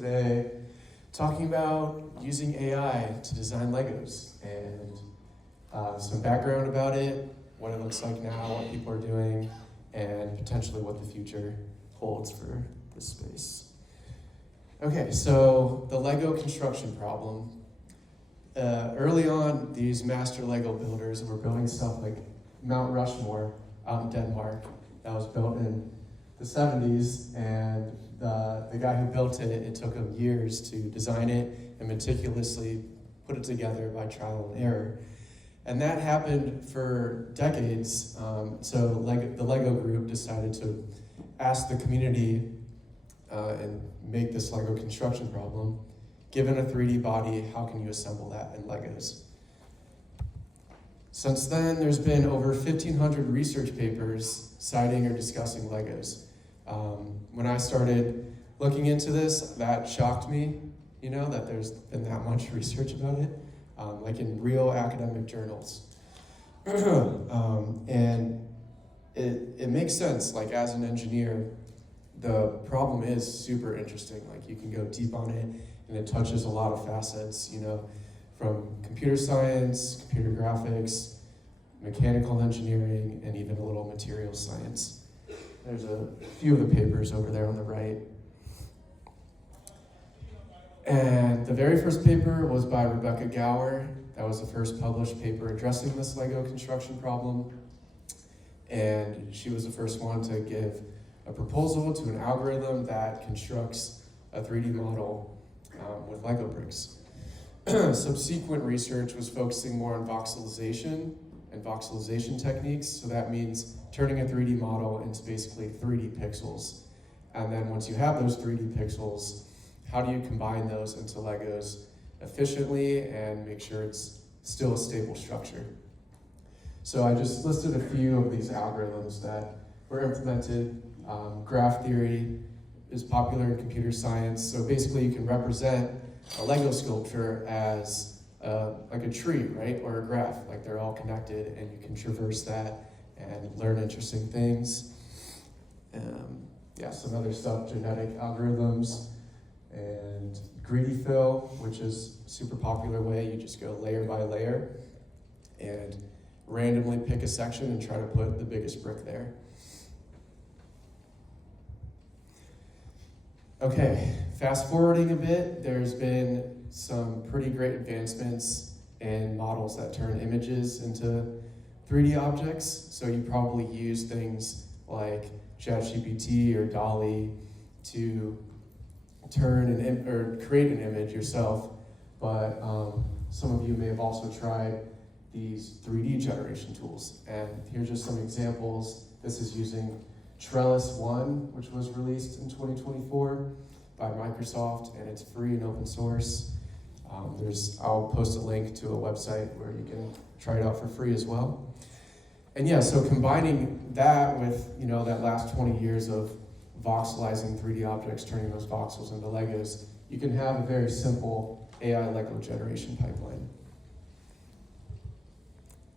today talking about using AI to design Legos and some background about it, what it looks like now, what people are doing, and potentially what the future holds for this space. Okay, so the Lego construction problem. Early on, these master Lego builders were building stuff like Mount Rushmore out in Denmark that was built in the 70s, and the guy who built it, it took him years to design it and meticulously put it together by trial and error. And that happened for decades, so the Lego group decided to ask the community and make this Lego construction problem. Given a 3D body, how can you assemble that in Legos? Since then, there's been over 1,500 research papers citing or discussing Legos. When I started looking into this, that shocked me, that there's been that much research about it, like in real academic journals. And it makes sense, like as an engineer, the problem is super interesting. Like you can go deep on it, and it touches a lot of facets, from computer science, computer graphics, mechanical engineering, and even a little materials science. There's a few of the papers over there on the right. And the very first paper was by Rebecca Gower. That was the first published paper addressing this Lego construction problem. And she was the first one to give a proposal to an algorithm that constructs a 3D model with Lego bricks. Subsequent research was focusing more on voxelization and voxelization techniques. So that means turning a 3D model into basically 3D pixels. And then once you have those 3D pixels, how do you combine those into Legos efficiently and make sure it's still a stable structure? So I just listed a few of these algorithms that were implemented. Graph theory is popular in computer science. So basically you can represent a Lego sculpture as like a tree, right? Or a graph, like they're all connected and you can traverse that and learn interesting things. Some other stuff, genetic algorithms and greedy fill, which is a super popular way. You just go layer by layer and randomly pick a section and try to put the biggest brick there. Okay, fast forwarding a bit, there's been some pretty great advancements in models that turn images into 3D objects. So you probably use things like ChatGPT or DALL-E to turn or create an image yourself. But some of you may have also tried these 3D generation tools. And here's just some examples. This is using Trellis One, which was released in 2024 by Microsoft, and it's free and open source. I'll post a link to a website where you can try it out for free as well. And yeah, so combining that with that last 20 years of voxelizing 3D objects, turning those voxels into Legos, you can have a very simple AI Lego generation pipeline.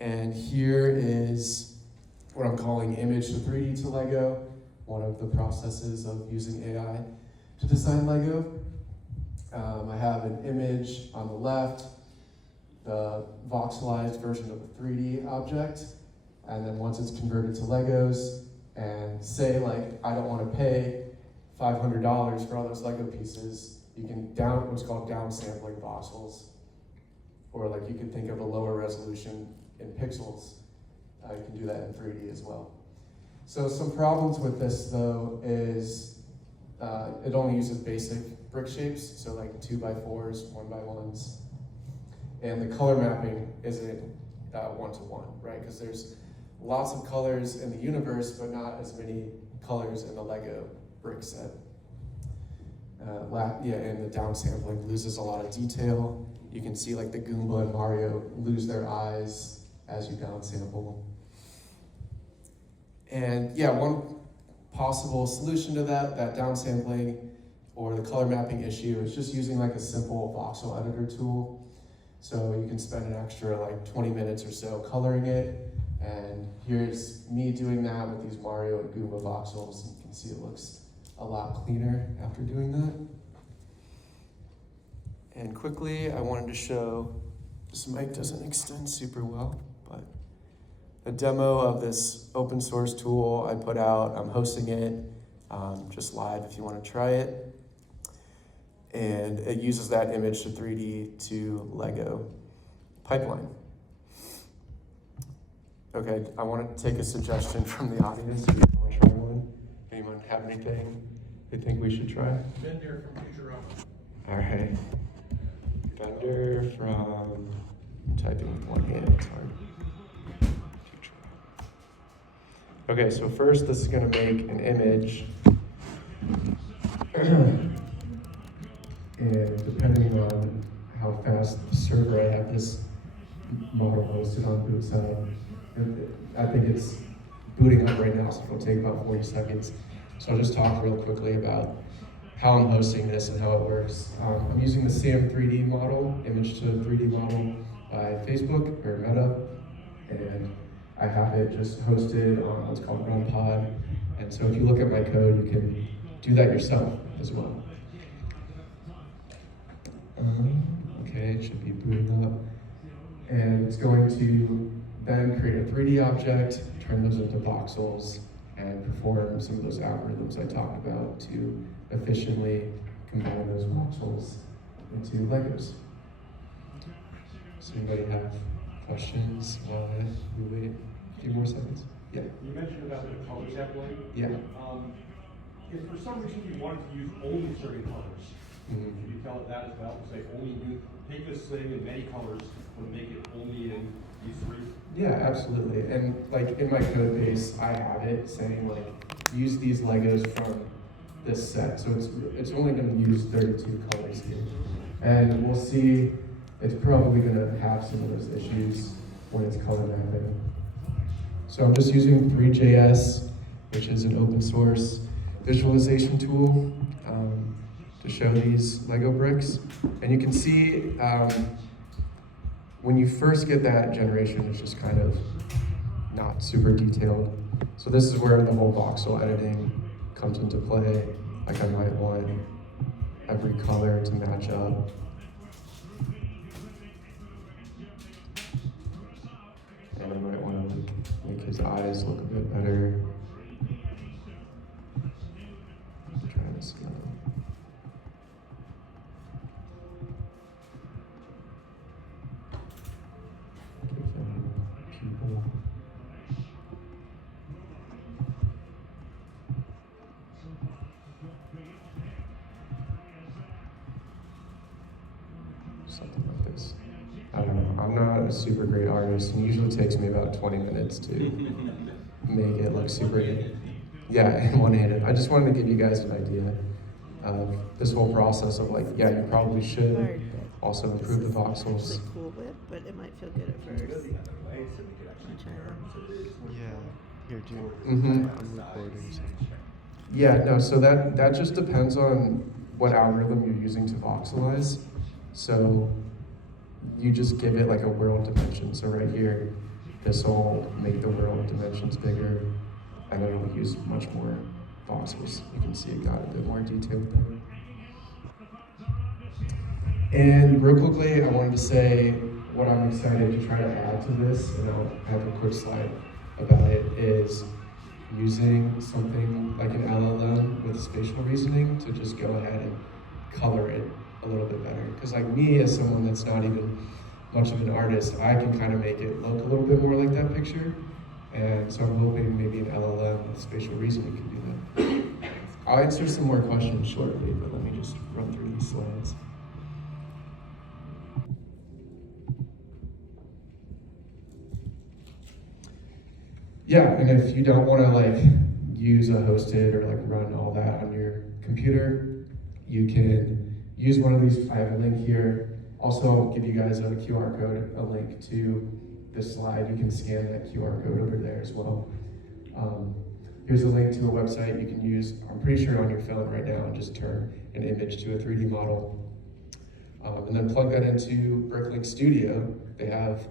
And here is what I'm calling image to 3D to Lego, one of the processes of using AI to design Lego. I have an image on the left, the voxelized version of a 3D object, and then once it's converted to Legos, and say I don't want to pay $500 for all those Lego pieces, you can what's called downsampling voxels, or you can think of a lower resolution in pixels. You can do that in 3D as well. So some problems with this though is it only uses basic brick shapes, so 2x4s, 1x1s, and the color mapping isn't one-to-one, right? Because there's lots of colors in the universe, but not as many colors in the Lego brick set. And the downsampling loses a lot of detail. You can see the Goomba and Mario lose their eyes as you downsample. And one possible solution to that downsampling or the color mapping issue is just using a simple voxel editor tool. So you can spend an extra 20 minutes or so coloring it. And here's me doing that with these Mario and Goomba voxels. You can see it looks a lot cleaner after doing that. And quickly, I wanted to show, this mic doesn't extend super well, but a demo of this open source tool I put out. I'm hosting it just live if you want to try it. And it uses that image to 3D to Lego pipeline. Okay, I want to take a suggestion from the audience. Do you want to try one? Anyone have anything they think we should try? Bender from Futurama. All right. Bender from, I'm typing with one hand, it's hard. Okay, so first this is going to make an image. And depending on how fast the server I have this model hosted on boots up, I think it's booting up right now, so it'll take about 40 seconds. So I'll just talk real quickly about how I'm hosting this and how it works. I'm using the SAM 3D model, image to 3D model by Facebook or Meta, and I have it just hosted on what's called RunPod. And so if you look at my code, you can do that yourself as well. Okay, it should be booting up. And it's going to then create a 3D object, turn those into voxels, and perform some of those algorithms I talked about to efficiently combine those voxels into Legos. Does anybody have questions while we wait a few more seconds? Yeah. You mentioned about the color sampling. Yeah. If for some reason you wanted to use only certain colors, Mm-hmm. can you tell it that as well? Say only take this thing in many colors, but make it only in these three? Yeah, absolutely. And like in my code base, I have it saying like, use these Legos from this set. So it's only going to use 32 colors here. And we'll see, it's probably going to have some of those issues when it's color mapping. So I'm just using 3JS, which is an open source visualization tool to show these Lego bricks. And you can see when you first get that generation, it's just kind of not super detailed. So this is where the whole voxel editing comes into play. Like I might want every color to match up. And I might want to make his eyes look a bit better. I'm trying to see. Something like this. I don't know. I'm not a super great artist, and it usually takes me about 20 minutes to make it look super good. Yeah, and one-handed. I just wanted to give you guys an idea of this whole process of like, yeah, you probably should also improve the voxels. Cool whip, but it might feel good at first. Yeah, here, dude. Mm-hmm. I'm recording. So. Yeah, no, so that just depends on what algorithm you're using to voxelize. So you just give it like a world dimension. So right here, this will make the world dimensions bigger, and then it'll use much more voxels. You can see it got a bit more detailed there. And real quickly, I wanted to say what I'm excited to try to add to this, and I'll have a quick slide about it, is using something like an LLM with spatial reasoning to just go ahead and color it a little bit better. Because like me, as someone that's not even much of an artist, I can kind of make it look a little bit more like that picture. And so I'm hoping maybe an LLM with spatial reasoning can do that. I'll answer some more questions shortly, but let me just run through these slides. Yeah, and if you don't want to like use a hosted or like run all that on your computer, you can use one of these. I have a link here. Also, I'll give you guys a QR code, a link to this slide. You can scan that QR code over there as well. Here's a link to a website you can use, I'm pretty sure on your phone right now, and just turn an image to a 3D model. And then plug that into Bricklink Studio. They have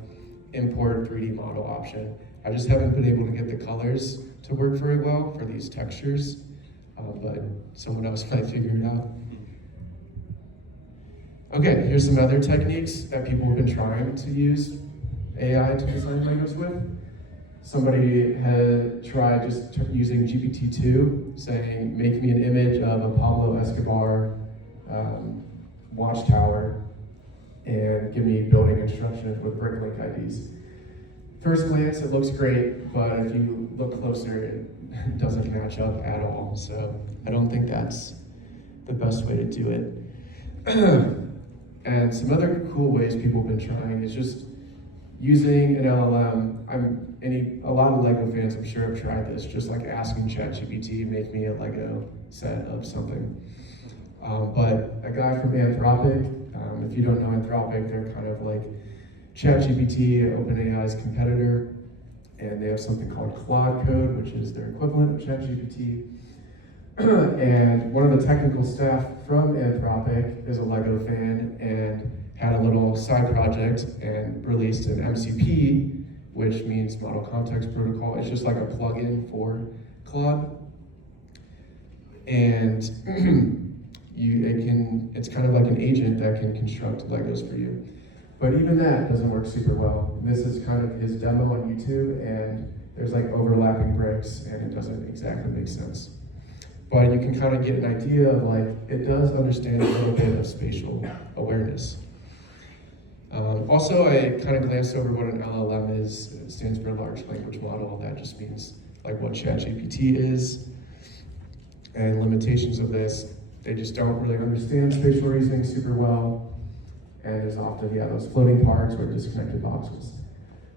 import 3D model option. I just haven't been able to get the colors to work very well for these textures, but someone else might figure it out. Okay, here's some other techniques that people have been trying to use AI to design Legos with. Somebody had tried just using GPT-2, saying, make me an image of a Pablo Escobar watchtower and give me building instructions with Bricklink IDs. First glance, it looks great, but if you look closer, it doesn't match up at all. So I don't think that's the best way to do it. And some other cool ways people have been trying is just using an LLM. A lot of Lego fans, I'm sure, have tried this, just like asking ChatGPT, make me a Lego set of something. But a guy from Anthropic, if you don't know Anthropic, they're kind of like ChatGPT, OpenAI's competitor, and they have something called Claude Code, which is their equivalent of ChatGPT. And one of the technical staff from Anthropic is a Lego fan and had a little side project and released an MCP, which means Model Context Protocol. It's just like a plugin for Claude. And it's kind of like an agent that can construct Legos for you. But even that doesn't work super well. This is kind of his demo on YouTube, and there's like overlapping bricks, and it doesn't exactly make sense. But you can kind of get an idea of like, it does understand a little bit of spatial awareness. Also, I kind of glanced over what an LLM is. It stands for Large Language Model. That just means like what ChatGPT is and limitations of this. They just don't really understand spatial reasoning super well. And there's often, those floating parts or disconnected voxels.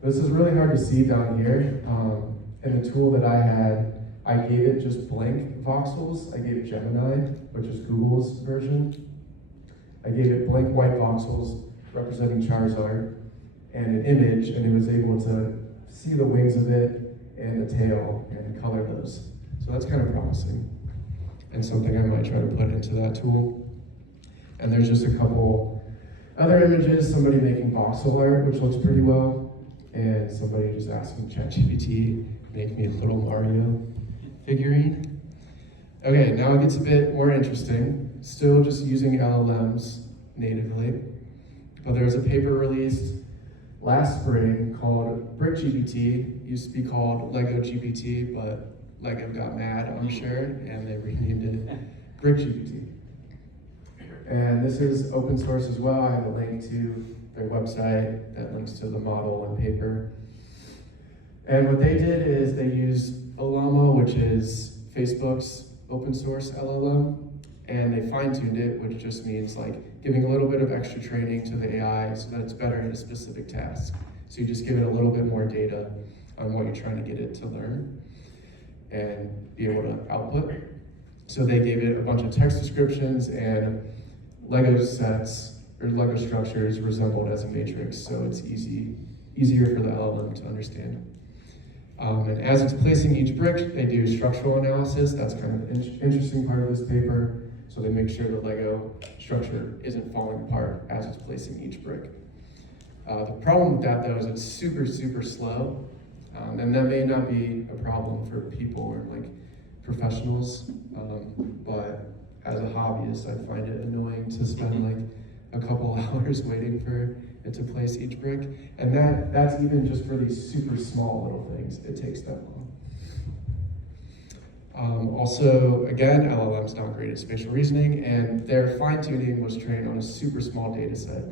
This is really hard to see down here. In the tool that I had, I gave it just blank voxels. I gave it Gemini, which is Google's version. I gave it blank white voxels representing Charizard and an image, and it was able to see the wings of it and the tail and color those. So that's kind of promising and something I might try to put into that tool. And there's just a couple other images, somebody making voxel art, which looks pretty well, and somebody just asking ChatGPT, make me a little Mario figurine. Okay, now it gets a bit more interesting. Still just using LLMs natively. But there was a paper released last spring called BrickGPT. Used to be called Lego GPT, but Lego got mad, I'm sure, and they renamed it BrickGPT. And this is open source as well. I have a link to their website that links to the model and paper. And what they did is they used Llama, which is Facebook's open source LLM, and they fine-tuned it, which just means like giving a little bit of extra training to the AI so that it's better at a specific task. So you just give it a little bit more data on what you're trying to get it to learn and be able to output. So they gave it a bunch of text descriptions, and Lego sets or Lego structures resembled as a matrix, so it's easier for the LLM to understand. And as it's placing each brick, they do structural analysis. That's kind of an interesting part of this paper. So they make sure the Lego structure isn't falling apart as it's placing each brick. The problem with that, though, is it's super, super slow. And that may not be a problem for people or like professionals, but as a hobbyist, I find it annoying to spend like a couple hours waiting for it to place each brick. And that's even just for these super small little things. It takes that long. Also, again, LLM's not great at spatial reasoning, and their fine-tuning was trained on a super small data set.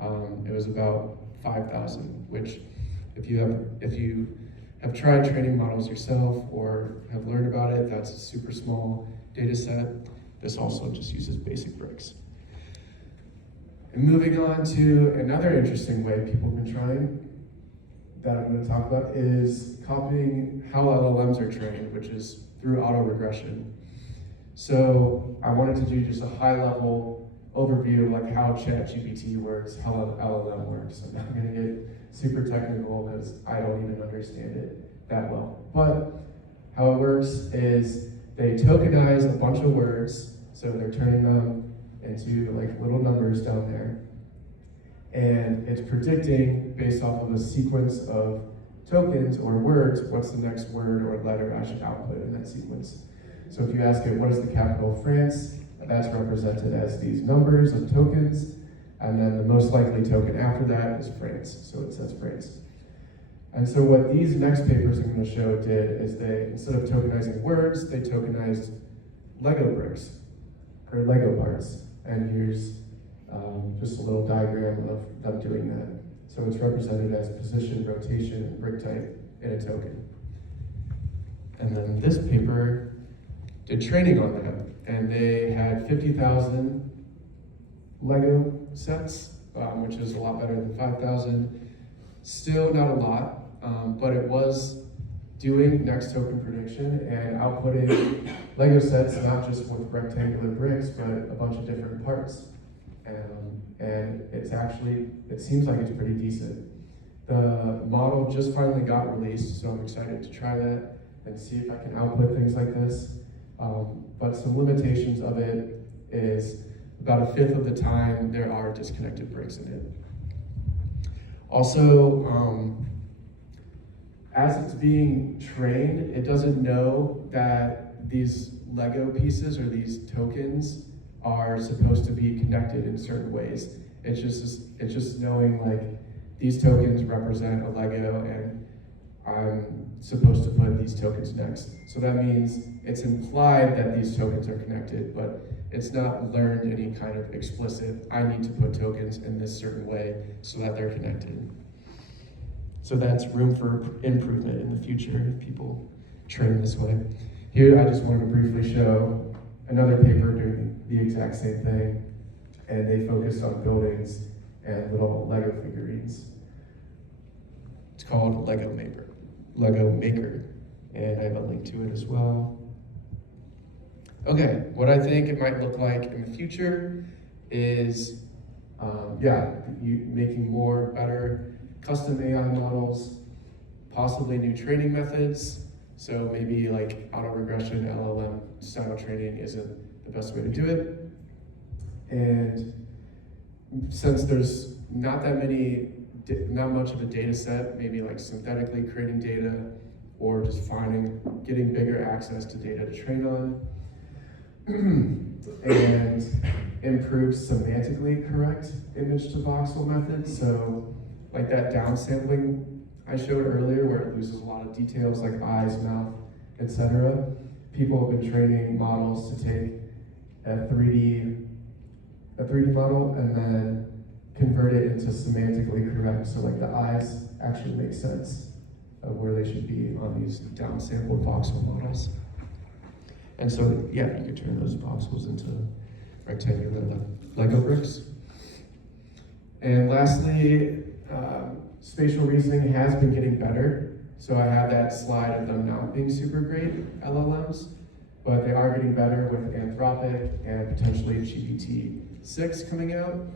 It was about 5,000, which if you have tried training models yourself or have learned about it, that's a super small data set. This also just uses basic bricks. And moving on to another interesting way people have been trying that I'm going to talk about is copying how LLMs are trained, which is through autoregression. So I wanted to do just a high-level overview of like how ChatGPT works, how LLM works. I'm not going to get super technical because I don't even understand it that well. But how it works is they tokenize a bunch of words, so they're turning them into like little numbers down there. And it's predicting based off of a sequence of tokens or words, what's the next word or letter I should output in that sequence. So if you ask it, what is the capital of France? That's represented as these numbers of tokens. And then the most likely token after that is France, so it says France. And so what these next papers I'm going to show did is they, instead of tokenizing words, they tokenized Lego bricks, or Lego parts. And here's just a little diagram of them doing that. So it's represented as position, rotation, and brick type in a token. And then this paper did training on that, and they had 50,000 Lego sets, which is a lot better than 5,000. Still not a lot, but it was doing next token prediction and outputting Lego sets, not just with rectangular bricks, but a bunch of different parts. And it's actually, it seems like it's pretty decent. The model just finally got released, so I'm excited to try that and see if I can output things like this. But some limitations of it is about a fifth of the time there are disconnected bricks in it. Also, as it's being trained, it doesn't know that these Lego pieces or these tokens are supposed to be connected in certain ways. It's just knowing like these tokens represent a Lego and I'm supposed to put these tokens next. So that means it's implied that these tokens are connected, but it's not learned any kind of explicit, I need to put tokens in this certain way so that they're connected. So that's room for improvement in the future if people train this way. Here I just wanted to briefly show another paper doing the exact same thing, and they focused on buildings and little Lego figurines. It's called Lego Maker, and I have a link to it as well. Okay, what I think it might look like in the future is, making more, better custom AI models, possibly new training methods. So maybe like auto-regression, LLM style training isn't the best way to do it. And since there's not much of a data set, maybe like synthetically creating data or just getting bigger access to data to train on. And improve semantically correct image to voxel methods. So like that downsampling I showed earlier where it loses a lot of details like eyes, mouth, etc. People have been training models to take a 3D model and then convert it into semantically correct. So like the eyes actually make sense of where they should be on these downsampled voxel models. And so, yeah, you could turn those voxels into rectangular Lego bricks. And lastly, spatial reasoning has been getting better. So I had that slide of them not being super great LLMs, but they are getting better with Anthropic and potentially GPT-6 coming out.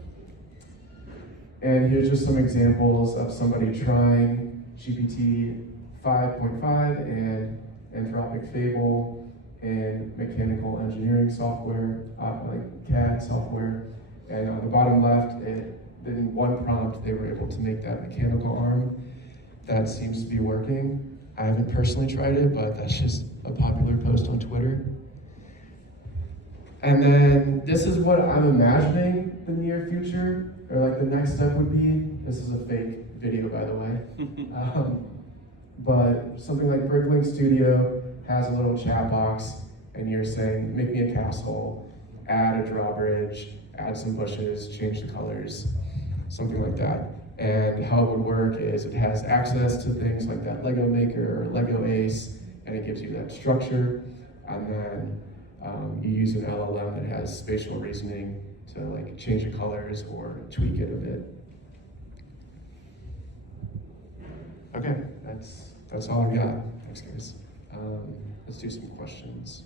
And here's just some examples of somebody trying GPT 5.5 and Anthropic Fable and mechanical engineering software, like CAD software. And on the bottom left, in one prompt, they were able to make that mechanical arm. That seems to be working. I haven't personally tried it, but that's just a popular post on Twitter. And then this is what I'm imagining the near future, or like the next step would be. This is a fake video, by the way. But something like Brickworld Studio has a little chat box, and you're saying, make me a castle, add a drawbridge, add some bushes, change the colors, something like that. And how it would work is it has access to things like that Lego Maker or Lego Ace, and it gives you that structure. And then you use an LLM that has spatial reasoning to like change the colors or tweak it a bit. Okay, that's all I got. Thanks, guys. Let's do some questions.